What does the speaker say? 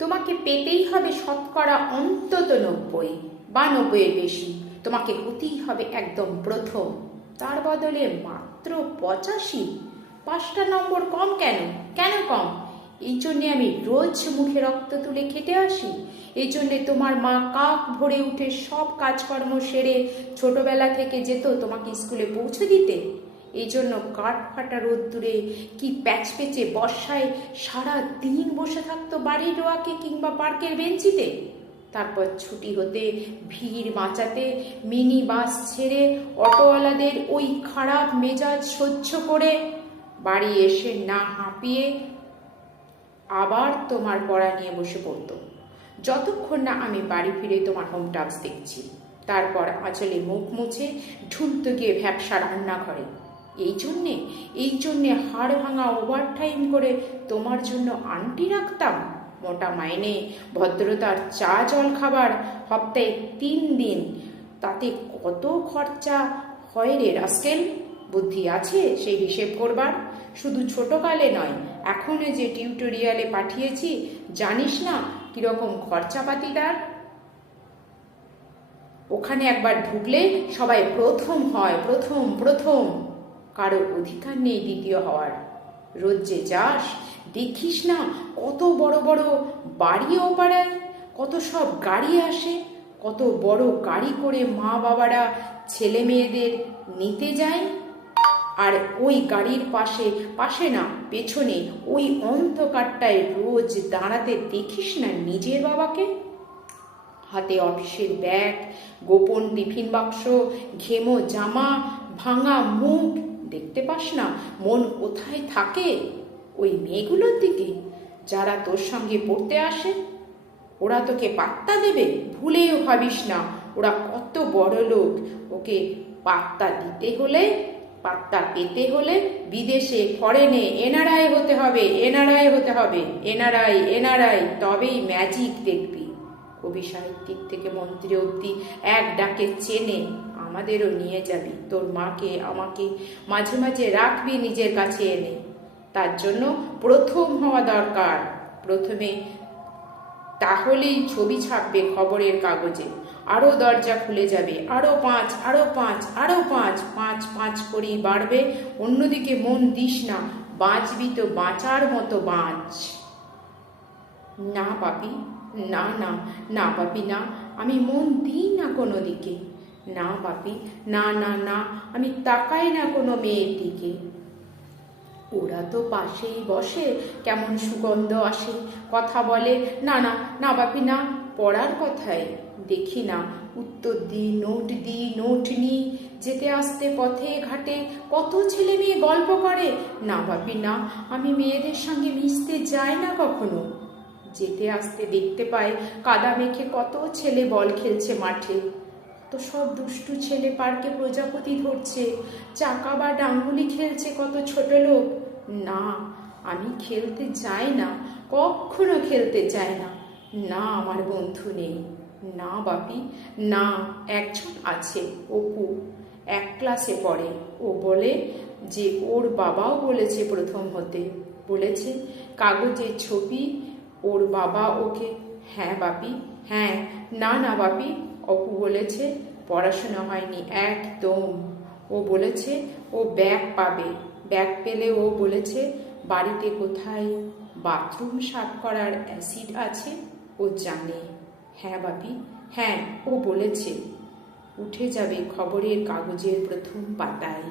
তোমাকে পেতেই হবে শতকরা অন্তত 90 বা 90-এর বেশি। তোমাকে হতেই হবে একদম প্রথম। তার বদলে মাত্র 85? 5টা নম্বর কম কেন? কেন কম? এই জন্যে আমি রোজ মুখে রক্ত তুলে খেটে আসি। এই জন্যে তোমার মা কাক ভরে উঠে সব কাজকর্ম সেরে ছোটবেলা থেকে যেত তোমাকে স্কুলে পৌঁছে দিতে। এই জন্য কাঠ ফাটা রোদ্দুরে কি প্যাচ পেচে বর্ষায় সারা দিন বসে থাকতো বাড়ির রোয়াকে কিংবা পার্কের বেঞ্চিতে। তারপর ছুটি হতে ভিড় বাঁচাতে মিনি বাস ছেড়ে অটোওয়ালাদের ওই খারাপ মেজাজ সহ্য করে বাড়ি এসে না হাঁপিয়ে আবার তোমার পড়া নিয়ে বসে পড়তো, যতক্ষণ না আমি বাড়ি ফিরে তোমার হোম টাস্ক দেখছি। তারপর আঁচলে মুখ মুছে ঢুলতে গিয়ে ভ্যাপসা রান্নাঘরে। এই জন্যে হাড় ভাঙা ওভারটাইম করে তোমার জন্য আন্টি রাখতাম। মোটা মাইনে, ভদ্রতার চা জল খাবার, সপ্তাহে 3 দিন। তাতে কত খরচা হয় রে রাস্কেল? বুদ্ধি আছে সেই হিসেব করবার? শুধু ছোটকালে নয়, এখনো যে টিউটোরিয়ালে পাঠিয়েছি, জানিস না কিরকম খরচাপাতি তার? ওখানে একবার ঢুকলে সবাই প্রথম হয়, প্রথম প্রথম। কারো অধিকার নেই দ্বিতীয় হওয়ার। রোজ যে যাস, দেখিস না কত বড় বড় বাড়ি ও পাড়ায়, কত সব গাড়ি আসে, কত বড় গাড়ি করে মা বাবারা ছেলে মেয়েদের নিতে যায়। আর ওই গাড়ির পাশে না, পেছনে ওই অন্ধকারটায় রোজ দাঁড়াতে দেখিস না নিজের বাবাকে? হাতে অফিসের ব্যাগ, গোপন টিফিন বাক্স, ঘেমো জামা, ভাঙা মুখ। দেখতে পাস না মন কোথায় থাকে? ওই মেয়েগুলোর দিকে, যারা তোর সঙ্গে পড়তে আসে। ওরা তোকে পাত্তা দেবে? ভুলেও ভাবিস না ওরা কত বড় লোক। ওকে পাত্তা দিতে হলে, পাত্তা পেতে হলে বিদেশে, ফরেনে এনআরআই হতে হবে, এনআরআই হতে হবে, এনআরআই এনআরআই, তবেই ম্যাজিক দেখবি। কবি সাহিত্যিক থেকে মন্ত্রী অবধি এক ডাকে চেনে। আমাদেরও নিয়ে যাবি, তোর মাকে আমাকে মাঝে মাঝে রাখবি নিজের কাছে এনে। তার জন্য প্রথম হওয়া দরকার, প্রথমে। তাহলেই ছবি ছাপবে খবরের কাগজে, আরো দরজা খুলে যাবে, আরো 5, আরো 5, আরো 5, 5 5 করেই বাড়বে। অন্যদিকে মন দিস না, বাঁচবি তো বাঁচার মতো বাঁচ। না পাপি, না না, না পাপি না, আমি মন দিই না কোনো দিকে। না পাপি, না না না, আমি তাকাই না কোনো মেয়ের দিকে। ওরা তো পাশেই বসে, কেমন সুগন্ধ আসে, কথা বলে। না না, না বাপি না, পড়ার কথাই দেখি না, উত্তর দিই, নোট নিই। যেতে আসতে পথে ঘাটে কত ছেলে মেয়ে গল্প করে। না বাপি না, আমি মেয়েদের সঙ্গে মিশতে যাই না কখনো। যেতে আসতে দেখতে পাই কাদা মেখে কত ছেলে বল খেলছে মাঠে। তো সব দুষ্টু ছেলে পার্কে প্রজাপতি ধরছে, চাকা বা ডাঙ্গুলি খেলছে কত ছোট লোক। না, আমি খেলতে যাই না, কখনো খেলতে যাই না। না, আমার বন্ধু নেই। না বাপি না, একজন আছে, অপু, 1 ক্লাসে পড়ে। ও বলে যে ওর বাবাও বলেছে প্রথম হতে, বলেছে কাগজের ছবি ওর বাবা ওকে। হ্যাঁ বাপি, হ্যাঁ। না না বাপি, অপু বলেছে পড়াশোনা হয়নি একদম। ও বলেছে ও ব্যাগ পাবে, ব্যাগ পেলে ও বলেছে বাড়িতে কোথায় বাথরুম সাফ করার অ্যাসিড আছে ও জানে। হ্যাঁ বাপি, হ্যাঁ, ও বলেছে। উঠে যাবে খবরের কাগজের প্রথম পাতায়।